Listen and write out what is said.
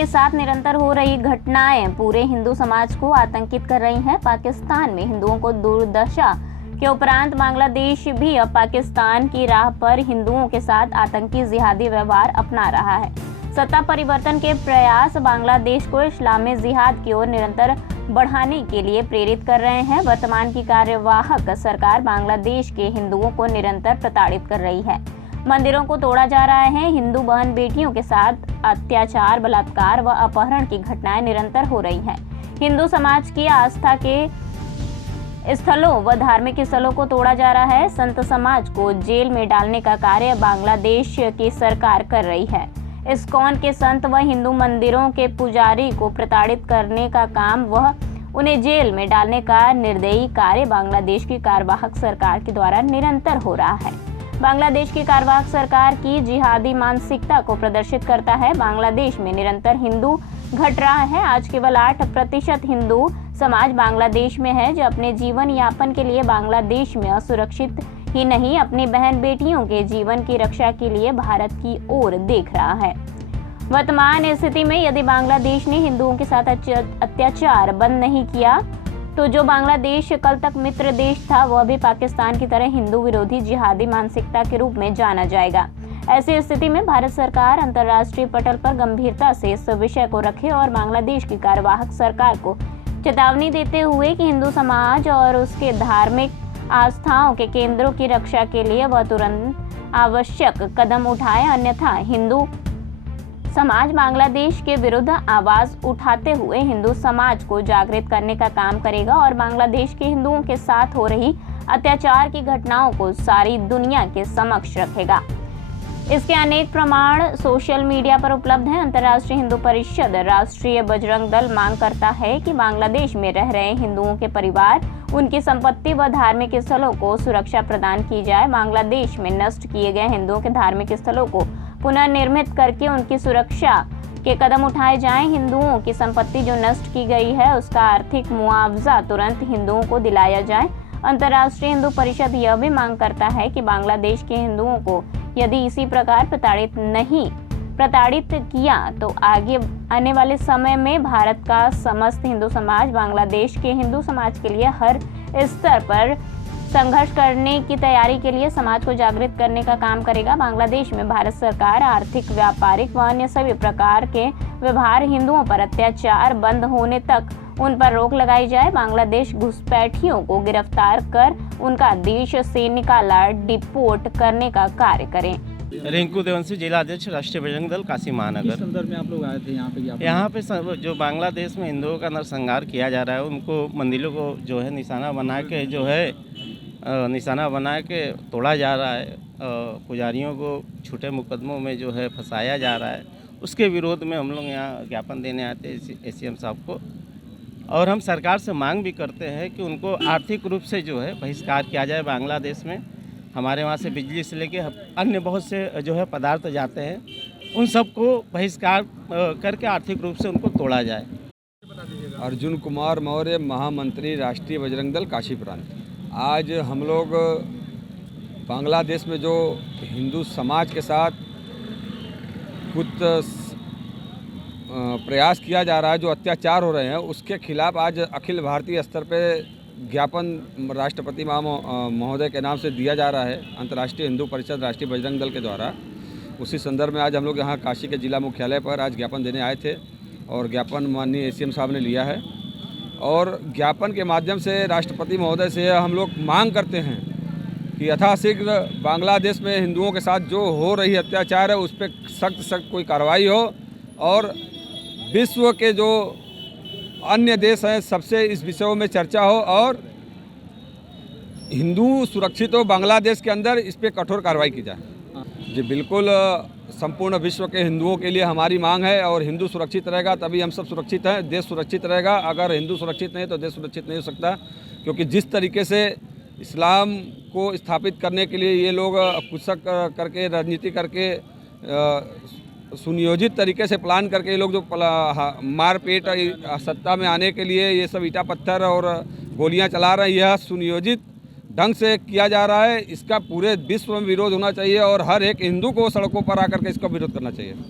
के साथ निरंतर हो रही घटनाएं पूरे हिंदू समाज को आतंकित कर रही हैं। पाकिस्तान में हिंदुओं को दुर्दशा के उपरांत बांग्लादेश भी अब पाकिस्तान की राह पर हिंदुओं के साथ आतंकी जिहादी व्यवहार अपना रहा है। सत्ता परिवर्तन के प्रयास बांग्लादेश को इस्लामी जिहाद की ओर निरंतर बढ़ाने के लिए प्रेरित कर रहे हैं। वर्तमान की कार्यवाहक सरकार बांग्लादेश के हिंदुओं को निरंतर प्रताड़ित कर रही है। मंदिरों को तोड़ा जा रहा है। हिंदू बहन बेटियों के साथ अत्याचार, बलात्कार व अपहरण की घटनाएं निरंतर हो रही हैं। हिंदू समाज की आस्था के स्थलों व धार्मिक स्थलों को तोड़ा जा रहा है। संत समाज को जेल में डालने का कार्य बांग्लादेश की सरकार कर रही है। इस्कॉन के संत व हिंदू मंदिरों के पुजारी को प्रताड़ित करने का काम व उन्हें जेल में डालने का निर्दयी कार्य बांग्लादेश की कार्यवाहक सरकार के द्वारा निरंतर हो रहा है। बांग्लादेश की कार्यवाहक सरकार की जिहादी मानसिकता को प्रदर्शित करता है। बांग्लादेश में निरंतर हिंदू घट रहा है। आज केवल 8% हिंदू समाज बांग्लादेश में है, जो अपने जीवन यापन के लिए बांग्लादेश में असुरक्षित ही नहीं, अपनी बहन बेटियों के जीवन की रक्षा के लिए भारत की ओर देख रहा है। वर्तमान स्थिति में यदि बांग्लादेश ने हिंदुओं के साथ अत्याचार बंद नहीं किया तो जो बांग्लादेश कल तक मित्र देश था वह भी पाकिस्तान की तरह हिंदू विरोधी जिहादी मानसिकता के रूप में जाना जाएगा। ऐसी स्थिति में भारत सरकार अंतर्राष्ट्रीय पटल पर गंभीरता से इस विषय को रखे और बांग्लादेश की कार्यवाहक सरकार को चेतावनी देते हुए कि हिंदू समाज और उसके धार्मिक आस्थाओं के केंद्रों की रक्षा के लिए वह तुरंत आवश्यक कदम उठाए, अन्यथा हिंदू समाज बांग्लादेश के विरुद्ध आवाज उठाते हुए हिंदू समाज को जागृत करने का काम करेगा और बांग्लादेश के हिंदुओं के साथ हो रही अत्याचार की घटनाओं को सारी दुनिया के समक्ष रखेगा। इसके अनेक प्रमाण सोशल मीडिया पर उपलब्ध हैं। अंतर्राष्ट्रीय हिंदू परिषद, राष्ट्रीय बजरंग दल मांग करता है कि बांग्लादेश में रह रहे हिंदुओं के परिवार, उनकी संपत्ति व धार्मिक स्थलों को सुरक्षा प्रदान की जाए। बांग्लादेश में नष्ट किए गए हिंदुओं के धार्मिक स्थलों को पुनर्निर्मित करके उनकी सुरक्षा के कदम उठाए जाएं। हिंदुओं की संपत्ति जो नष्ट की गई है उसका आर्थिक मुआवजा तुरंत हिंदुओं को दिलाया जाए। अंतर्राष्ट्रीय हिंदू परिषद यह भी मांग करता है कि बांग्लादेश के हिंदुओं को यदि इसी प्रकार प्रताड़ित किया तो आगे आने वाले समय में भारत का समस्त हिंदू समाज बांग्लादेश के हिंदू समाज के लिए हर स्तर पर संघर्ष करने की तैयारी के लिए समाज को जागृत करने का काम करेगा। बांग्लादेश में भारत सरकार आर्थिक, व्यापारिक व अन्य सभी प्रकार के व्यवहार हिंदुओं पर अत्याचार बंद होने तक उन पर रोक लगाई जाए। बांग्लादेश घुसपैठियों को गिरफ्तार कर उनका देश से निकाला डिपोर्ट करने का कार्य करें। रिंकू देवंशी, जिला अध्यक्ष, राष्ट्रीय बजरंग दल, काशी महानगर। संदर्भ में आप लोग आए थे यहाँ पे जो बांग्लादेश में हिंदुओं का नरसंहार किया जा रहा है, उनको मंदिरों को जो है निशाना बना के तोड़ा जा रहा है। पुजारियों को छूटे मुकदमों में जो है फंसाया जा रहा है। उसके विरोध में हम लोग यहाँ ज्ञापन देने आते हैं एसीएम साहब को, और हम सरकार से मांग भी करते हैं कि उनको आर्थिक रूप से जो है बहिष्कार किया जाए। बांग्लादेश में हमारे वहाँ से बिजली से लेके अन्य बहुत से जो है पदार्थ जाते हैं, उन सबको बहिष्कार करके आर्थिक रूप से उनको तोड़ा जाए। अर्जुन कुमार मौर्य, महामंत्री, राष्ट्रीय बजरंग दल, काशी प्रांत। आज हम लोग बांग्लादेश में जो हिंदू समाज के साथ कुछ प्रयास किया जा रहा है, जो अत्याचार हो रहे हैं, उसके खिलाफ आज अखिल भारतीय स्तर पे ज्ञापन राष्ट्रपति महोदय के नाम से दिया जा रहा है, अंतर्राष्ट्रीय हिंदू परिषद, राष्ट्रीय बजरंग दल के द्वारा। उसी संदर्भ में आज हम लोग यहाँ काशी के जिला मुख्यालय पर आज ज्ञापन देने आए थे और ज्ञापन माननीय एसीएम साहब ने लिया है। और ज्ञापन के माध्यम से राष्ट्रपति महोदय से हम लोग मांग करते हैं कि यथाशीघ्र बांग्लादेश में हिंदुओं के साथ जो हो रही अत्याचार है उस पर सख्त कोई कार्रवाई हो और विश्व के जो अन्य देश हैं सबसे इस विषयों में चर्चा हो और हिंदू सुरक्षित हो बांग्लादेश के अंदर, इस पर कठोर कार्रवाई की जाए। जी बिल्कुल, संपूर्ण विश्व के हिंदुओं के लिए हमारी मांग है और हिंदू सुरक्षित रहेगा तभी हम सब सुरक्षित हैं, देश सुरक्षित रहेगा। अगर हिंदू सुरक्षित नहीं तो देश सुरक्षित नहीं हो सकता, क्योंकि जिस तरीके से इस्लाम को स्थापित करने के लिए ये लोग कुशक करके, राजनीति करके, सुनियोजित तरीके से प्लान करके ये लोग जो मारपीट सत्ता में आने के लिए ये सब ईंटा पत्थर और गोलियां चला रहे हैं, यह सुनियोजित ढंग से किया जा रहा है। इसका पूरे विश्व में विरोध होना चाहिए और हर एक हिंदू को सड़कों पर आकर के इसका विरोध करना चाहिए।